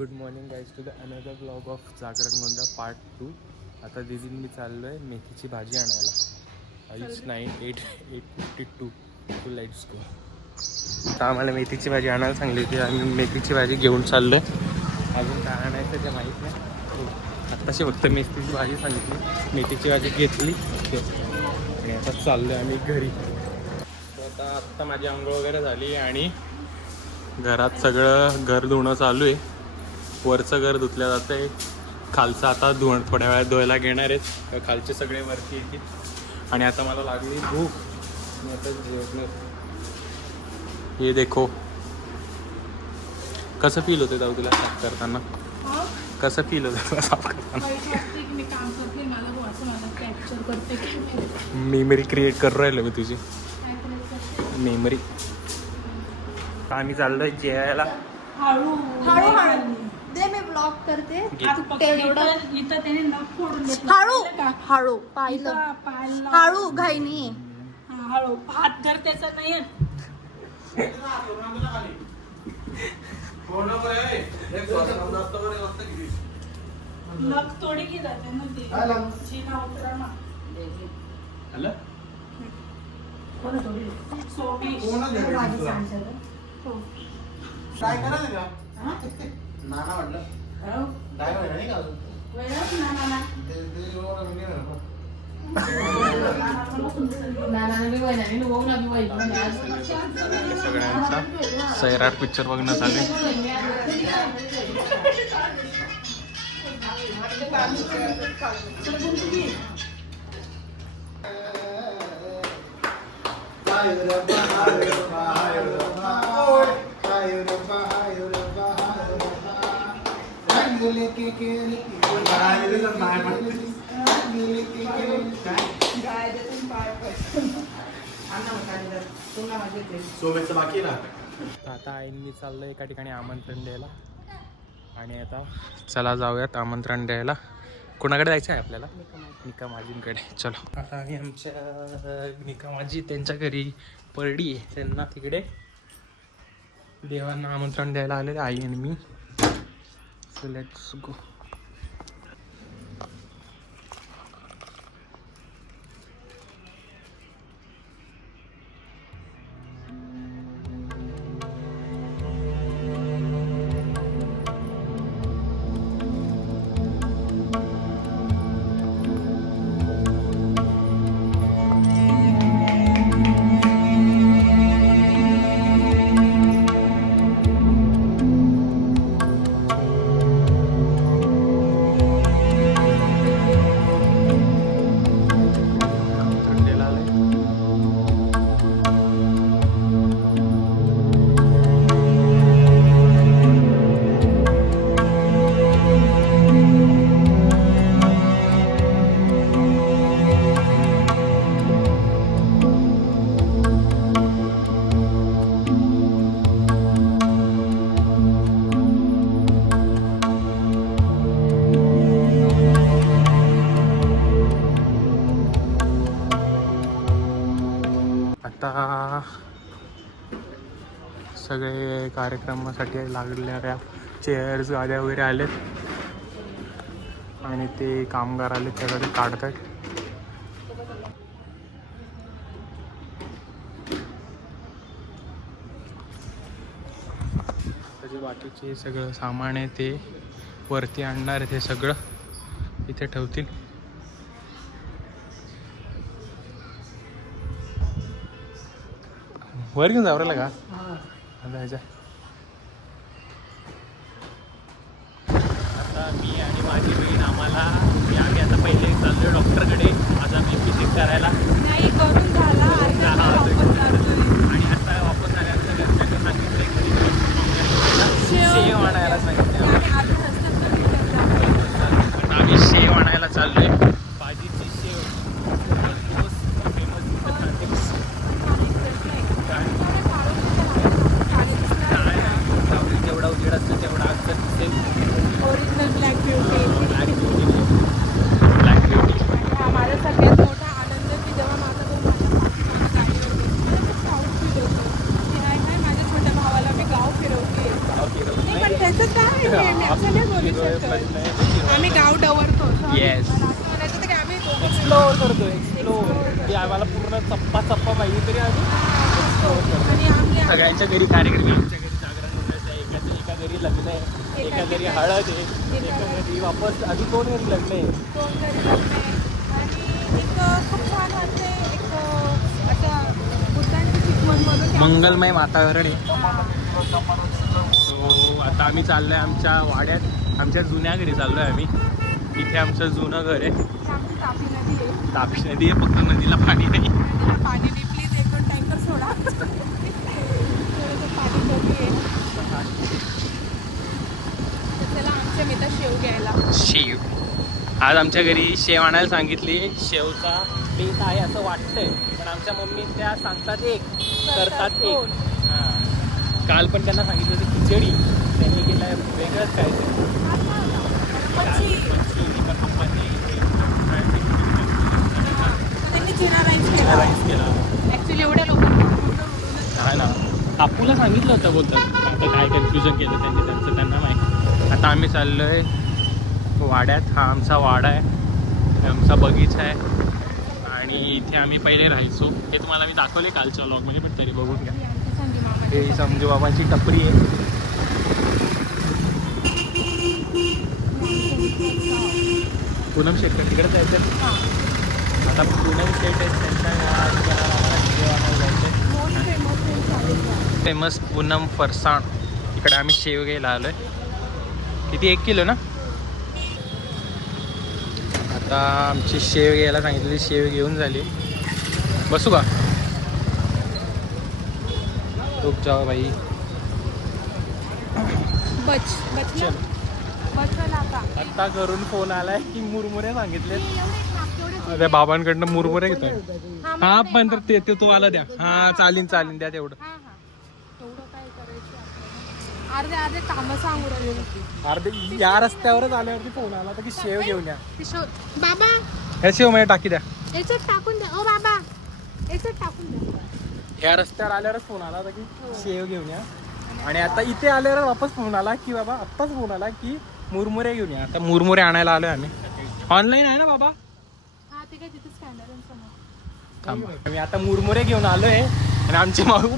Good morning guys to the another blog of Jagran Gonda part 2. आता दीदीन मी चाललो आहे मेथीची भाजी आणायला. It's 8:52 to let's go. आता आम्हाला मेथीची भाजी आणायला सांगली होती. आम्ही मेथीची भाजी घेऊन चाललो आहे. अजून काय आणायचं ते माहीत नाही. आत्ताशी फक्त मेथीची भाजी सांगितली, मेथीची भाजी घेतली आणि आता चाललो आहे आम्ही घरी. तर आत्ता माझी आंघोळ वगैरे झाली आणि घरात सगळं घर धुणं चालू आहे. वरचं घर धुतलं जातं आहे, खालचं आता थोड्या वेळात धुवायला घेणार आहेत. खालचे सगळे वरती येतील आणि आता मला लागली भूक. मी आता जेवणार. हे देखो कसं फील होतं जाऊ तुला साफ करताना, कसं फील होतं तुला साफ करताना. मेमरी क्रिएट करून राहिलो मी तुझी मेमरी. आम्ही चाललोय जेवायला. हळू दे, मी ब्लॉक करते. हळू हळू पाहिलं, हळू घाईनी हळू हात धर त्याचा नाही. लग थोडी की जाते ना ते चीना उतरा ना. हॅलो काय करायचं का? नाना म्हटलं काय व्हायला नाही का अजून? सगळ्यांचा सैराट पिक्चर बघणं चालू. बाकी ना आता आईंनी चाललं एका ठिकाणी आमंत्रण द्यायला आणि आता चला जाऊयात आमंत्रण द्यायला. कोणाकडे जायचं आहे आपल्याला? निका माजींकडे. चलो आता आम्ही आमच्या निका माजी त्यांच्या घरी परडी आहे, त्यांना तिकडे देवांना आमंत्रण द्यायला आलेले आई आणि मी. So let's go. आता सगळे कार्यक्रमासाठी लागणाऱ्या चेअर्स गाद्या वगैरे आलेत आणि ते कामगार आले त्याकडे काढतात. त्याचे बाकीचे सगळं सामान आहे ते वरती आणणार आहे, ते सगळं इथे ठेवतील. वर घेऊन जावं का जायचं. आता मी आणि माझी बहीण आम्ही आता पहिले चाललोय डॉक्टरकडे माझा BP चेक करायला. नाही करून झाला आणि आता वापस झाल्यानंतर घरच्यांना सांगितलं शेव आणायला सांगितलं. आता आम्ही शेव आणायला चाललोय. भाजीची शेव जेवढा उजेड असतो तेवढा असतं. Original black beauty. Black beauty. हा माझा सगळ्यात मोठा आनंद की जेव्हा माझा भाऊ माझ्या गाव फिरवतो. माझ्या छोट्या भावाला मी गाव फिरवते. पण त्याचं काय असं नाही बोलू शकत. आम्ही गाव डवरतो. Yes. मला असं म्हणायचं होतं की आम्ही दोघं एक्सप्लोअर करतो एक्सप्लोअर. की आम्हाला पूर्ण चप्पा चप्पा पाहिजे तरी आम्ही explore करतो. आणि आम्ही सगळ्यांच्या घरी कार्यक्रम आहे. आमच्या घरी जागरण मंडळाचं आहे. एका घरी लग्न आहे, एका घरी हळद आहे, एका घरी वापस अजून 2 घरी लग्न आहे. दोन घरी लग्न आहे. आणि एक खूप छान वाटते एक आता बुद्धांची शिकवण म्हणून मंगलमय वातावरण आहे. सो आता आम्ही चाललोय आमच्या वाड्यात, आमच्या जुन्या घरी चाललोय आम्ही. इथे आमचं जुनं घर आहे. आमची तापी नदी आहे. तापी नदी आहे, फक्त नदीला पाणी नाही. नदीला पाणी नाही, प्लीज एक दोन टँकर सोडा. थोडंसं पाणी कमी आहे. तर चला आमच्या मित्र शेव घ्यायला. शेव. आज आमच्या घरी शेव आणायला सांगितली. शेवचा बेत आहे असं वाटतंय, पण आमच्या मम्मी त्या सांगतात एक, करतात एक. हां. काल पण त्यांना सांगितलं होतं खिचडी, त्यांनी केलं वेगळंच काय ते. त्यांनी जिरा राईस केला. राईस केला. ॲक्च्युली एवढ्या लोकांना आहे ना. कापूला सांगितलं होतं बोलतात. आता काय कन्फ्युजन केलं त्यांनी, त्यांना माहिती. आता आम्ही चाललोय वाड्यात. हा आमचा वाडा आहे, हे आमचा बगीचा आहे. आणि इथे आम्ही पहिले राहायचो. हे तुम्हाला मी दाखवले कालच्या व्लॉगमध्ये, पण तरी बघून घ्या. हे समजू बाबांची टपरी आहे. पूनम शेटकर तिकडे जायचं. आता पूनम शेट आहेत, त्यांच्या फेमस पूनम फरसाण. इकडे आम्ही शेव घ्यायला आलोय. किती 1 किलो ना. आता आमची शेव घ्यायला सांगितलेली, शेव घेऊन झाली. बसू का. रुक जाओ भाई. बचला का आत्ता घरून फोन आलाय की मुरमुरे सांगितले. त्या बाबांकडनं मुरमुरे घेतोय. हा पण तर ते तो आला द्या. हा चालीन द्या तेवढं. एवढं काय करायचं. अर्धे कामं सांगू राहिले. अर्धे या रस्त्यावरच आल्यावरती फोन आला होता की शेव घेऊन या. बाबा ह्या शेव मध्ये टाकी द्या. याच्यात टाकून द्या. ओ बाबा याच्यात टाकून द्या. ह्या रस्त्यावर आल्यावरच फोन आला होता की शेव घेऊन या. आणि आता इथे आल्यावर वापस फोन आला की बाबा, आत्ताच फोन आला की मुरमुरे घेऊन या. आता मुरमुरे आणायला आलोय आम्ही. ऑनलाईन आहे ना बाबा. हा ते काय तिथे स्कॅनर समोर. थांबा. आम्ही आता मुरमुरे घेऊन आलोय आणि आमची माऊ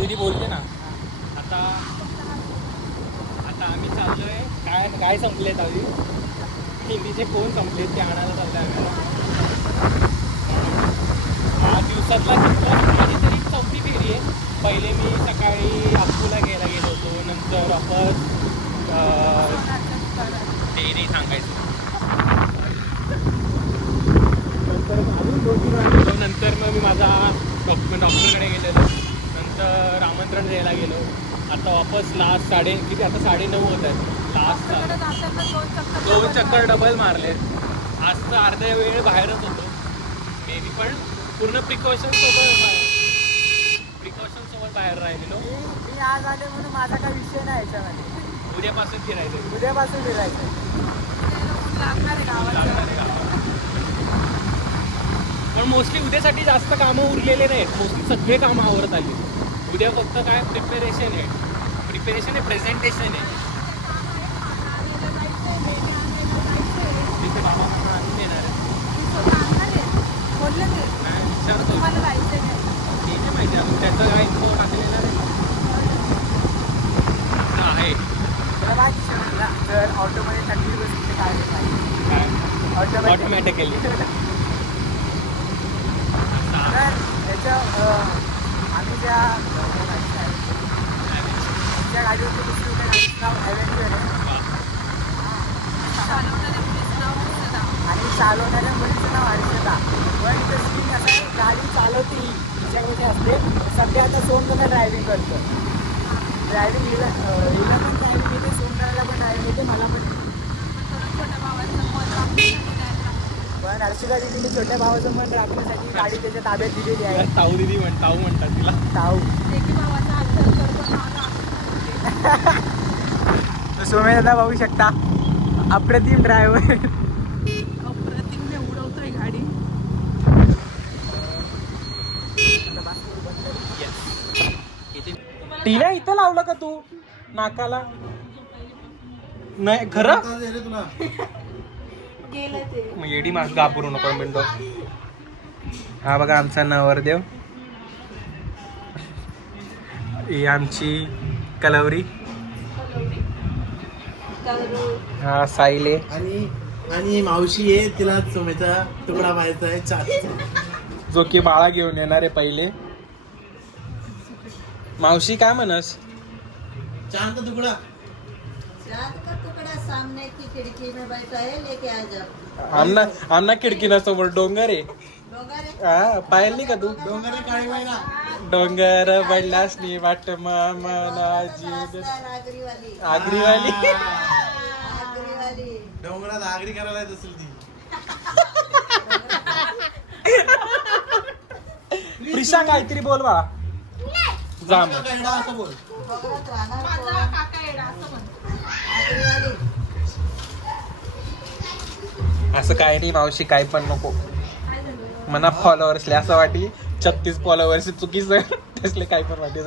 दीदी बोलते ना. आता आम्ही चाललोय. काय संपलेत आधी हिंदीचे फोन संपलेत, ते आणायला चाललोय आम्हाला. 8 दिवसातला माझी तरी 4थी फेरी आहे. पहिले मी सकाळी अप्पूला घ्यायला गेलो होतो, नंतर वापस ते नाही सांगायचं. नंतर मग मी माझा डॉक्टरकडे गेलेलो. नंतर आमंत्रण द्यायला गेलो. आता वापस लास्ट किती आता 9:30 होत आहेत. लास्ट 2 चक्कर डबल मारले. आज तर अर्ध्या वेळ बाहेरच होतो मे बी, पण पूर्ण प्रिकॉशन सोबत बाहेर राहिलेलो. मी आज आले म्हणून माझा काही विषय नाही याच्यामध्ये. उद्यापासून फिरायचं. उद्यापासून फिरायचं. पण मोस्टली उद्यासाठी जास्त कामं उरलेले नाहीत. मोस्टली सगळे कामं आवरत आली. उद्या फक्त काय प्रिपेरेशन आहे, प्रेझेंटेशन आहे. तिथे बाबा येणार ते नाही माहिती अजून त्याचं काय इन्फो टाकलेला आहे. तर ऑटोमध्ये थंडी बसते काय ऑटोमॅटिकली. तर याच्या आम्ही ज्या गाडीवरती दुसरी गाडीचं नाव ॲव्हेंजर आहे आणि चालवणाऱ्या मुलीचं नाव हर्षदा. पण इथं स्कीम असं आहे, गाडी चालवते तिच्यामध्ये असते. सध्या आता सोनला ड्रायव्हिंग करतो. ड्रायव्हिंग हिला पण ड्रायव्हिंग येते, सोनला पण ड्रायव्हिंग येते, मला पण येते. पण हर्षदा दिदीने छोट्या भावाचं मन राखण्यासाठी गाडी त्याच्या ताब्यात दिलेली आहे. ताऊ म्हणतात तिला. ताऊ भावाचा सोमे दादा बघू शकता अप्रतिम ड्रायव्हर. अप्रतिम उडवतोय गाडी. टीना इथं लावलं का तू नाकाला? नाही खरं तुला गेलं ते. मग येडी मास घाबरू नको मिनटो. हा बघा आमचा नवरदेव, ही आमची कलवरी, हा साईले आणि आणि मावशी आहे, तिला सोमेचा तुकडा मारायचा आहे चार. जो की बाळा घेऊन येणार आहे पहिले. मावशी काय म्हणस? चांद तुकडा चांद का टुकड़ा सामने की खिड़की में बैठा है, लेके आ जाओ. आमना खिडकीना समोर डोंगर आहे. डोंगर है. हा पाहिलं नाही का तू? डोंगर काळी बाईला डोंगर बडलासनी वाट मनाजी आगरी वाली. आगरीवाली. आगरी वाली. डोंगरात आगरी करायला येत असेल ती. प्रिशा काहीतरी बोल बाळा. जा मग. काका, एकदा असं बोल. डोंगरात राहणार माझा कोण? काका येडा असं म्हणतो. आगरी वाली. असं काय नाही मावशी, काय पण नको मना. फॉलोअर्सले असं वाटी 36 फॉलोअर्स चुकीचं तसले काय पण वाटी